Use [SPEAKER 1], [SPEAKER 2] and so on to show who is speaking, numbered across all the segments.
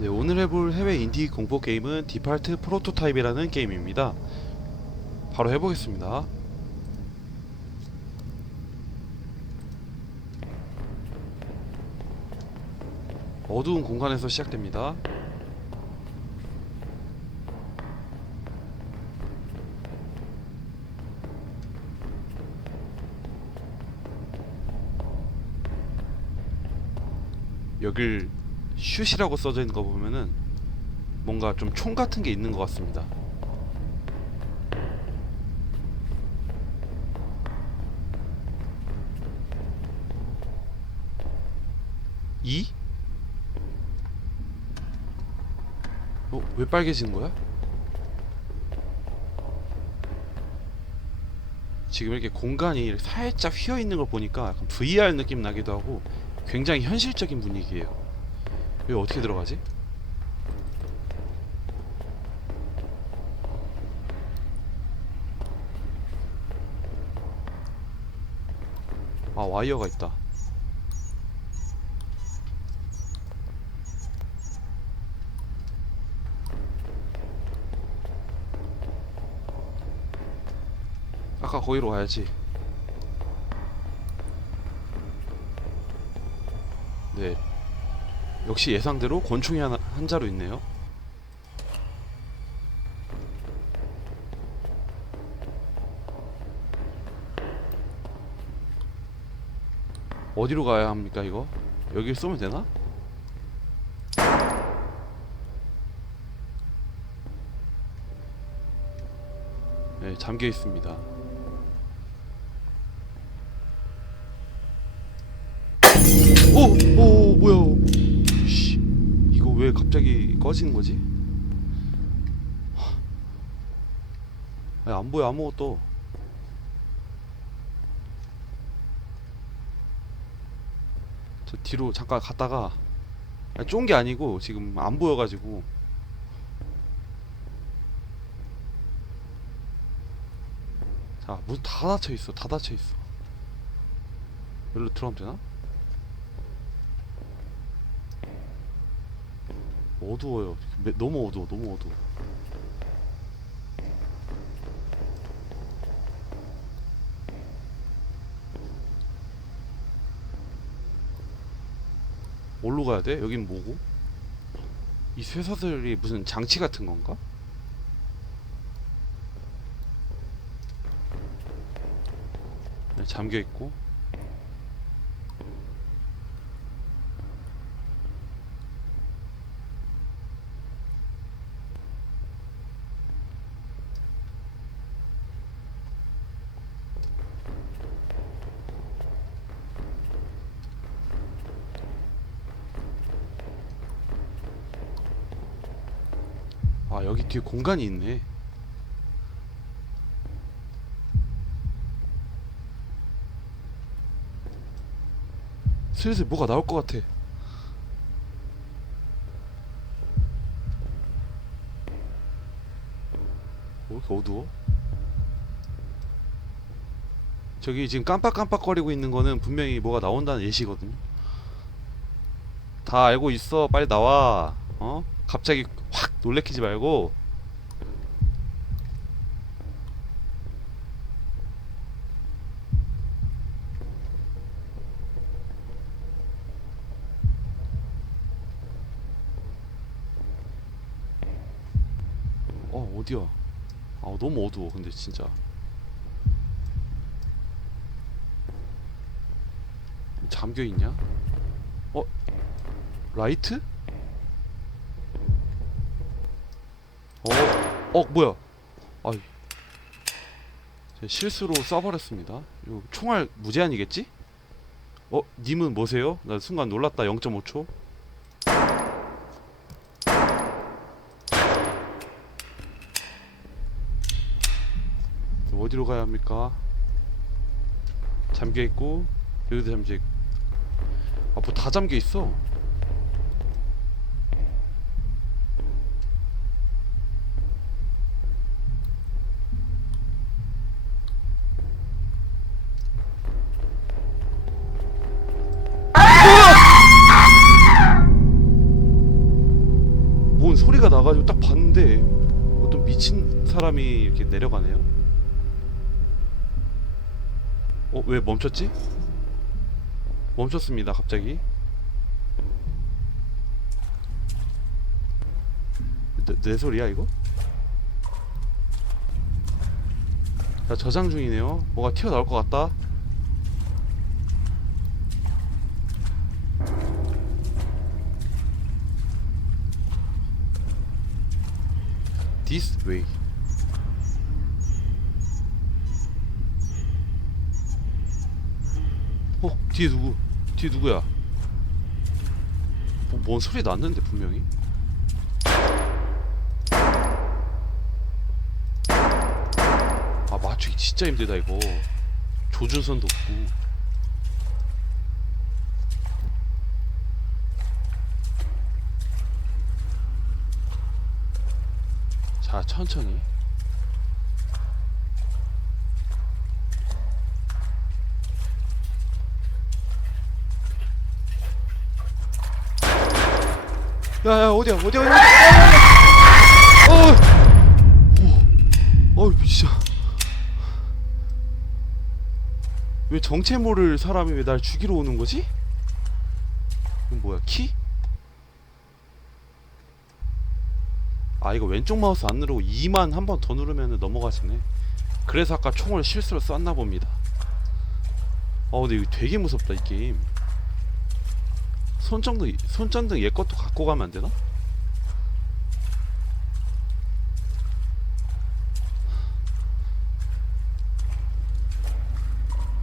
[SPEAKER 1] 네, 오늘 해볼 해외 인디 공포 게임은 디팔트 프로토타입이라는 게임입니다. 바로 해보겠습니다. 어두운 공간에서 시작됩니다. 여길 슛이라고 써져 있는 거 보면은 뭔가 좀 총 같은 게 있는 것 같습니다. 이? 어, 왜 빨개지는 거야? 지금 이렇게 공간이 살짝 휘어 있는 걸 보니까 약간 VR 느낌 나기도 하고 굉장히 현실적인 분위기예요. 여기 어떻게 들어가지? 아 와이어가 있다. 아까 거기로 가야지. 네. 역시 예상대로 권총이 하나, 한 자루 있네요. 어디로 가야 합니까 이거? 여길 쏘면 되나? 네, 잠겨 있습니다. 오! 오, 왜 갑자기 꺼지는 거지? 아니, 안 보여 아무것도. 저 뒤로 잠깐 갔다가 쫀 게 아니고 지금 안 보여가지고 자문 다 닫혀 있어 다 닫혀 있어 여기로 들어가면 되나? 어두워요 매- 너무 어두워 너무 어두워 뭘로 가야 돼? 여긴 뭐고? 이 쇠사슬이 무슨 장치 같은 건가? 네, 잠겨 있고 아 여기 뒤에 공간이 있네. 슬슬 뭐가 나올 것 같아. 왜 이렇게 어두워? 저기 지금 깜빡깜빡거리고 있는 거는 분명히 뭐가 나온다는 예시거든요. 다 알고 있어. 빨리 나와. 어? 갑자기 확 놀래키지 말고 어 어디야? 아 너무 어두워 근데 진짜. 잠겨 있냐? 어 라이트 어, 어 뭐야? 아이, 실수로 쏴버렸습니다. 이거 총알 무제한이겠지? 어, 님은 뭐세요? 나 순간 놀랐다. 0.5초. 어디로 가야 합니까? 잠겨 있고 여기도 잠겨 있고. 아, 뭐 다 잠겨 있어. 사람이 이렇게 내려가네요. 어, 왜 멈췄지? 멈췄습니다, 갑자기. 내, 내 소리야, 이거? 자, 저장 중이네요. 뭐가 튀어나올 것 같다. This way. 어, 뒤에 누구? 뒤에 누구야? 뭐, 뭔 소리 났는데 분명히? 아 맞추기 진짜 힘들다 이거. 조준선도 없고. 자 천천히. 야야 어디야 어디야 어디야 어 어, 미쳐. 왜 정체 모를 사람이 왜 날 죽이러 오는 거지? 이건 뭐야 키? 아 이거 왼쪽 마우스 안 누르고 2만 한 번 더 누르면 넘어가지네. 그래서 아까 총을 실수로 쐈나 봅니다. 어 근데 이거 되게 무섭다 이 게임. 손전등 손전등 얘 것도 갖고 가면 안 되나?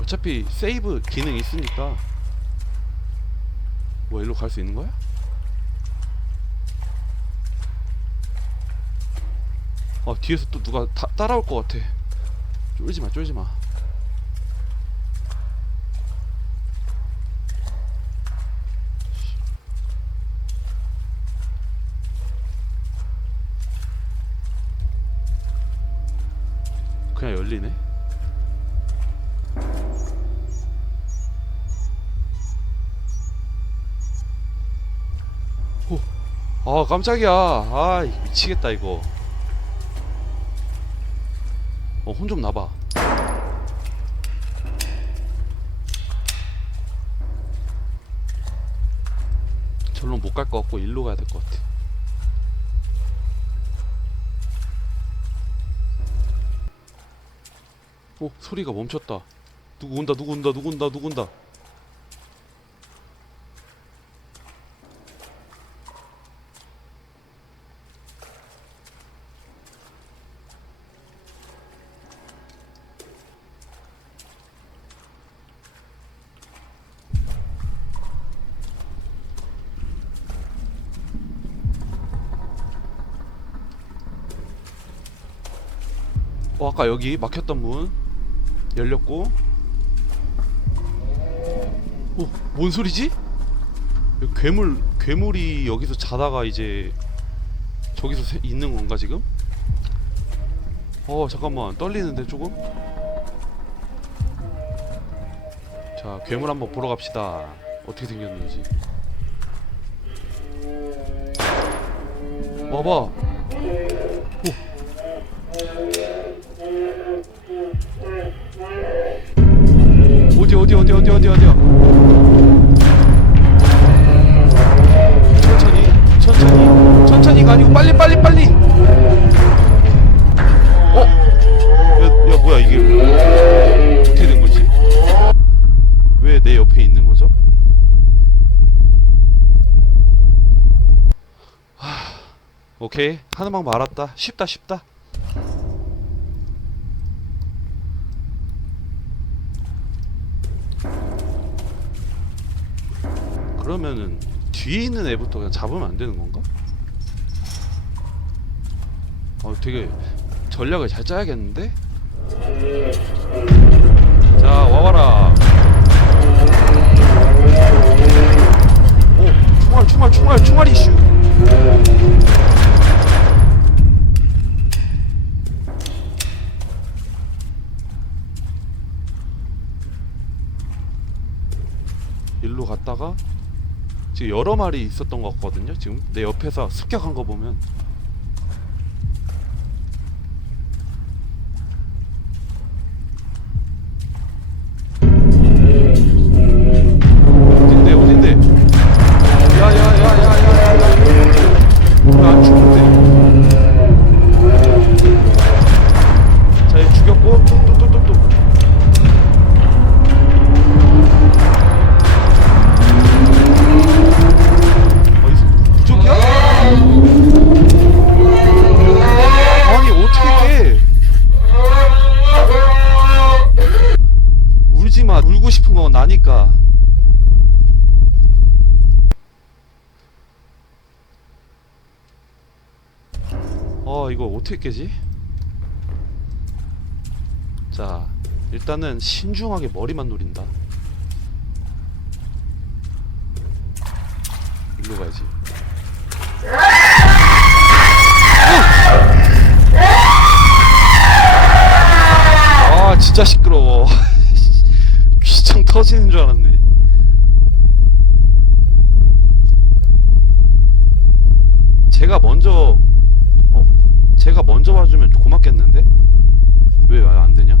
[SPEAKER 1] 어차피 세이브 기능 있으니까 뭐 일로 갈 수 있는 거야? 아 뒤에서 또 누가 다, 따라올 것 같아 쫄지 마 쫄지 마 그냥 열리네. 아 깜짝이야. 아 이- 미치겠다 이거. 어 혼 좀 나봐. 절로 못 갈 것 같고 일로 가야 될 것 같아 오 소리가 멈췄다. 누구 온다 누구 온다 누구 온다 누구 온다. 어 아까 여기 막혔던 문 열렸고 어뭔 소리지? 여기 괴물 괴물이 여기서 자다가 이제 저기서 새- 있는 건가 지금? 어 잠깐만 떨리는데 조금? 자 괴물 한번 보러 갑시다 어떻게 생겼는지 와봐 어디 어디 어디 어디 어디 어디야? 천천히 천천히 천천히가 아니고 빨리 빨리 빨리. 어? 야, 야 뭐야 이게 어떻게 된 거지? 왜 내 옆에 있는 거죠? 하... 오케이 방법 알았다 쉽다 쉽다 그러면은 뒤에 있는 애부터 그냥 잡으면 안 되는 건가? 어 되게 전략을 잘 짜야겠는데? 자 와봐라 오 총알 총알 총알 총알 이슈 일로 갔다가 지금 여러 마리 있었던 것 같거든요. 지금 내 옆에서 습격한 거 보면 어떻게 깨지? 자 일단은 신중하게 머리만 노린다. 일로 가야지. 아 진짜 시끄러워. 귀청 터지는 줄 알았네. 제가 먼저 어 제가 먼저 와주면 고맙겠는데 왜 안 되냐?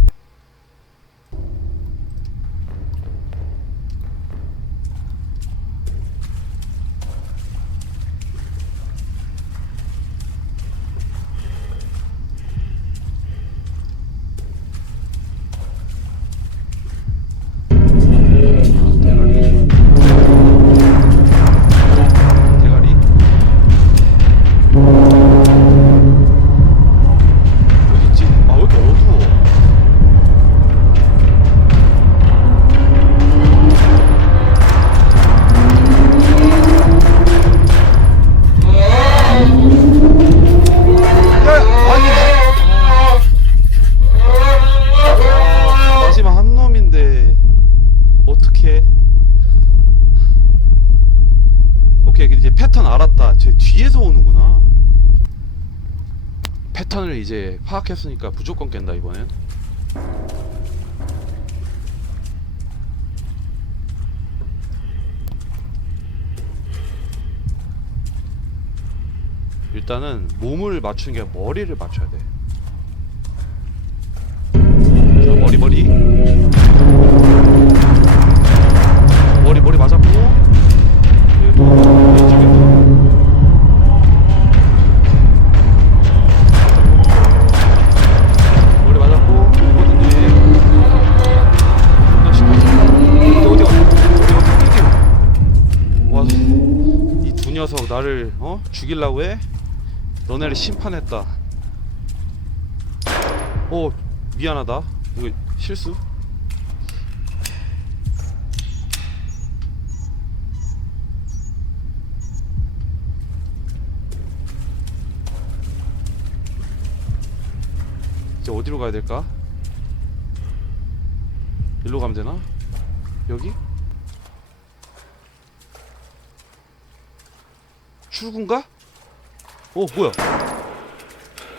[SPEAKER 1] 파악했으니까 무조건 깬다 이번엔. 일단은 몸을 맞추는 게 머리를 맞춰야 돼. 자, 머리. 머리 녀석 나를 어 죽이려고 해 너네를 심판했다 어 미안하다 이거 실수 이제 어디로 가야 될까? 일로 가면 되나? 여기? 출구인가? 어 뭐야?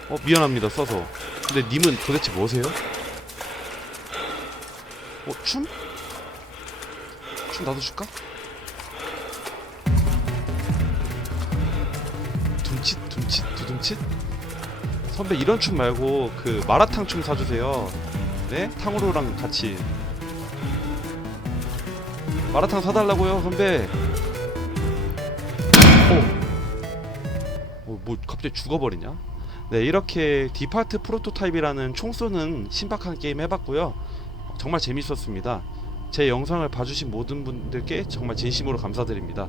[SPEAKER 1] 어 미안합니다 써서 근데 님은 도대체 뭐세요? 어 춤? 춤 나도 줄까? 둠칫 둠칫 두둠칫? 선배 이런 춤 말고 그 마라탕 춤 사주세요. 네? 탕후루랑 같이. 마라탕 사달라고요, 선배. 어. 어, 뭐 갑자기 죽어버리냐? 네, 이렇게 디파트 프로토타입이라는 총 쏘는 신박한 게임 해봤고요. 정말 재밌었습니다. 제 영상을 봐주신 모든 분들께 정말 진심으로 감사드립니다.